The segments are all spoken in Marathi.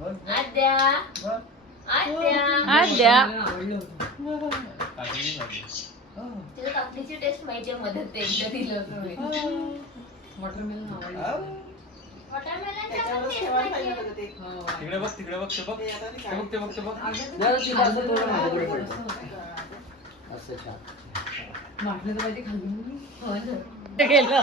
आद्या आद्या आद्या तिला काकडीची टेस्ट माहिती आहे मदत ते एकदा दिलं वॉटरमेलन आवडलं. तिकडे बघ ते बघ ते बघ जरा तिला असं थोडं माझ्याकडे पडतं. असं छान. वाटलं तर पाहिजे खाल्ली मी. हो ना गेलं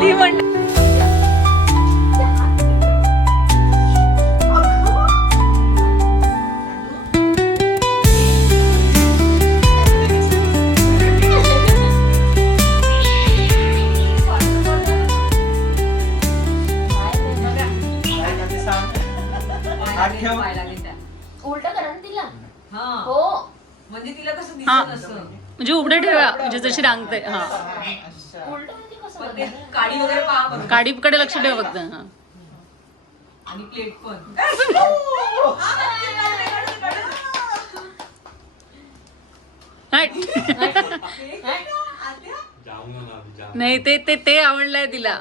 ती म्हण उलट करा ना तिला हा. हो म्हणजे तिला कसं हा. दिसत नसतं. म्हणजे उघडे ठेवा म्हणजे जशी रांगते हा उलट म्हणजे कसं पण ते बघायला? काडी वगैरे पहा बरं. काडीकडे लक्ष ठेवा फक्त हा आणि प्लेट पण. हट. नाही ते ते ते आवडलंय तिला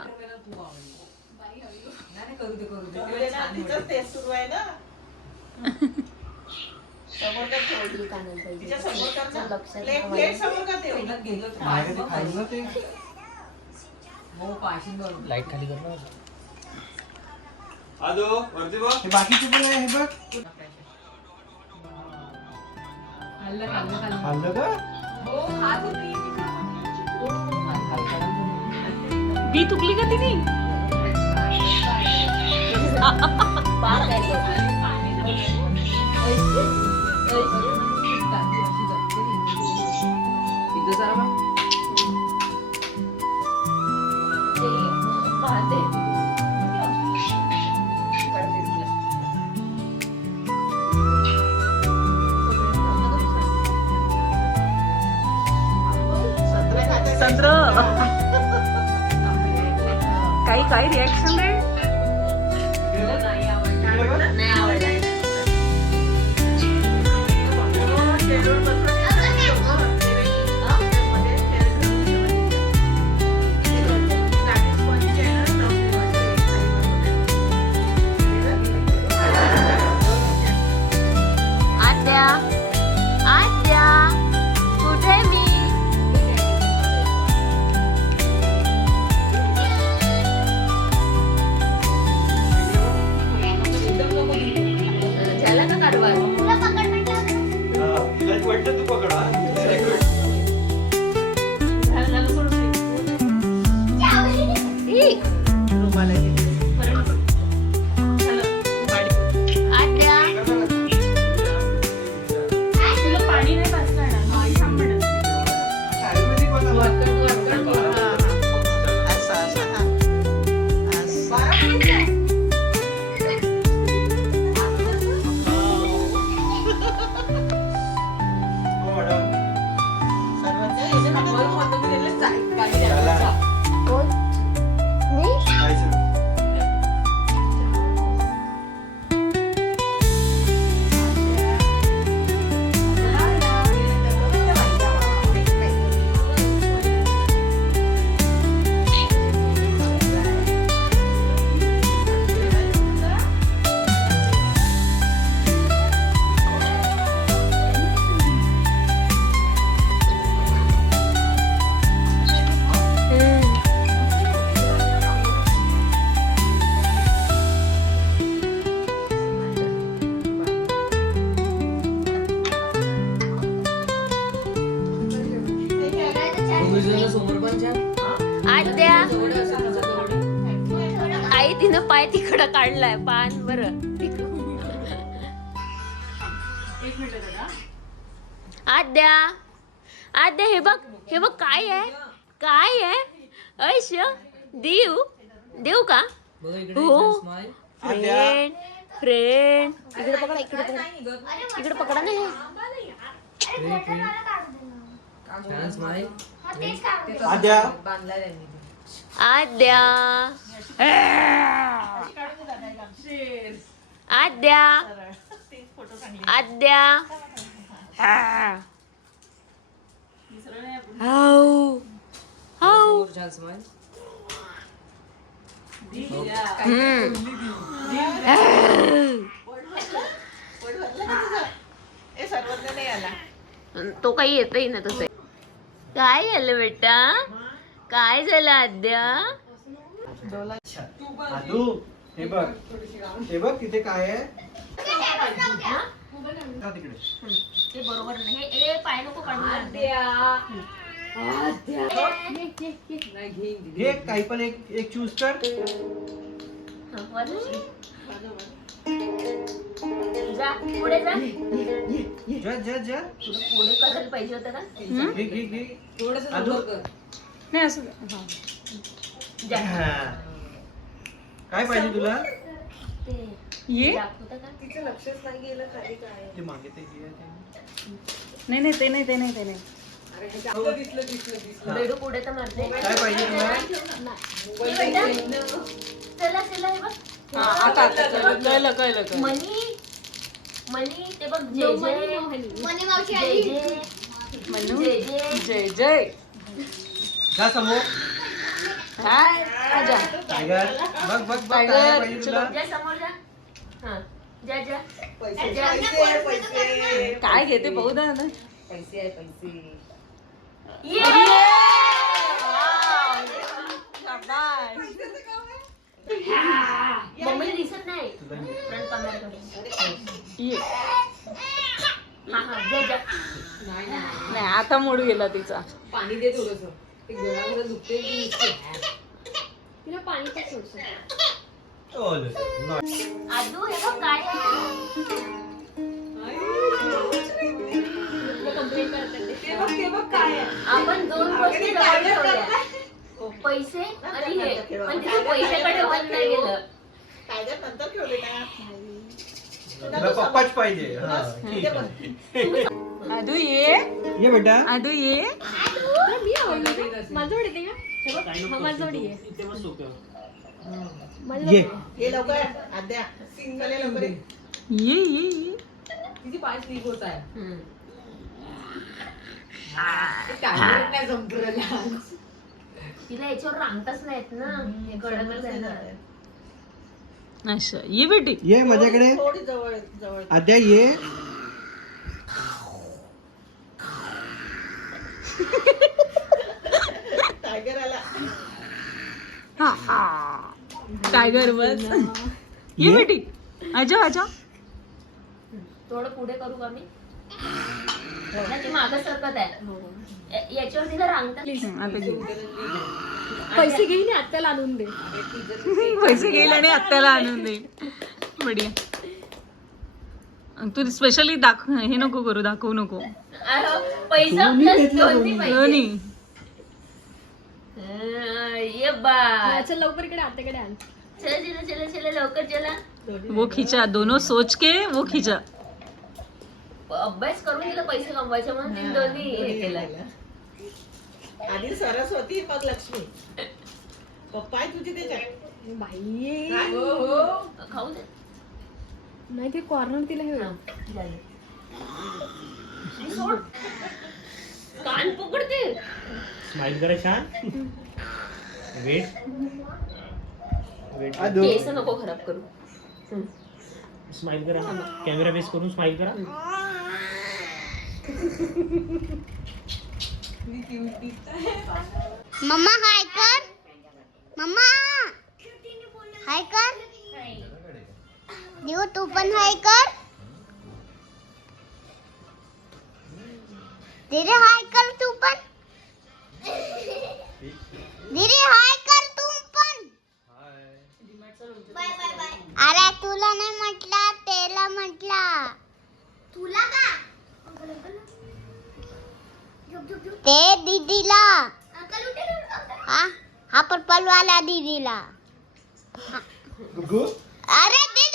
नाही, करू दे, करू दे. ते छान होईल. ती कानाला पाहिजे. लक्षात ठेवा. तेवढ्यात गेलं तर पाहिजे. हो, पाशीन बरोबर. लाईट खाली कर ना. आजो वरती बघ हे बाकीचे पण आहे हे बघ. खाल्लं, खाल्लं, खाल्लं. खाल्लं का? हो, खात होती. बी तुकली का तिने पार काय लोक. इथं जरा बघ. ते पाहते. संत्र काही रिॲक्शन आहे नाही आवडलं. नाही आवडला. आद्या आद्या कुठे मी झाला का कारभार? तिला वाटतं आद्या आई तिनं पाय तिकडं काढलाय पान बरं आद्या आद्या हे बघ काय आहे ऐश देऊ का हो फ्रेंड इकडे पकडा ना आद्या आद्या आद्या आद्या हाऊ हाऊ तो काही येतही ना तसं काय झालं बेटा काय झालं आद्या आदू हे बघ तिथे काय आहे तिकडे ते बरोबर नाही हे पाय नको काढून घे काही पण एक चूज कर जा पुढे जा जा पुढे करायला पाहिजे होतं का घे आदू नाही असं जा. काय पाहिजे तुला ये दाखवतं का ते मागे ते घे नाही ते नाही बेडू पुढे तर मारते काय पाहिजे तुला चला हे बघ आता कळलं मनी ते बघ जय जय जय जा समोर काय आजा टायगर बघ काय पाहिजे तुला जा समोर जा हा जा काय घेते बघू द्या ना ये मम्मीला दिसत नाही फ्रंट कॅमेराकडे ये हा जा नाही आता मूड गेला तिचा पाणी दे थोडस ते गळामध्ये दुखते तिला पाणी पण सोडतो Oh, आदू हे बघ काय ते बघ काय आहे. आपण दोन गोष्टी जवळ ठेवल्या पैसे आणि हे पण तिथे पैशाकडे मन नाही गेलं टायगर नंतर ठेवले तुला पप्पाच पाहिजे हा ठीक आहे. आदू ये बेटा आदू ये हे लवकर आद्या सिंगल आहे लवकर ये. ये तिची पाय स्लीप होत आहे हम्म. टायगर नाही जमलं तिला याच्यावर रांगताच नाहीत ना हे कडकच आहे ना अच्छा ये बेटी ये माझ्याकडे थोडी जवळ जवळ आद्या ये टायगर आला टायगर बस ये बेटी आजा थोडं पुढे करू का मी ना ती मागं सरकत आहे याच्यावर तिला रांगता आता घे पैसे घेईन आत्याला आणून दे पैसे घेईल आणि आत्याला आणून दे बढिया तू स्पेशली हे नको करू दाखवू नको पैसा प्लस दोन्ही पाहिजे दोन्ही ये बा चल लवकर इकडे आत्याकडे आण चला लवकर चला वो खिचा दोनों सोच के वो खिचा अभ्यास करून तिला पैसे कमवायचे म्हणून तिने दोन्ही हे केलं आधी सरस्वती मग लक्ष्मी पप्पा आहे तुझी त्याच्यात बाई खाऊ दे नाही ते कॉर्नर तिला हे झालं. सोड. कान पकडते स्माइल करा छान वेट आदू केस नको खराब करू स्माइल करा कॅमेरा बेस करून स्माइल करा मम्मा हाय कर मम्मा हाय कर देव तू पण हाय कर तेरे हाय कर तू पण ते दीदीला हा पर्पल वाला दीदीला गुगू अरे दे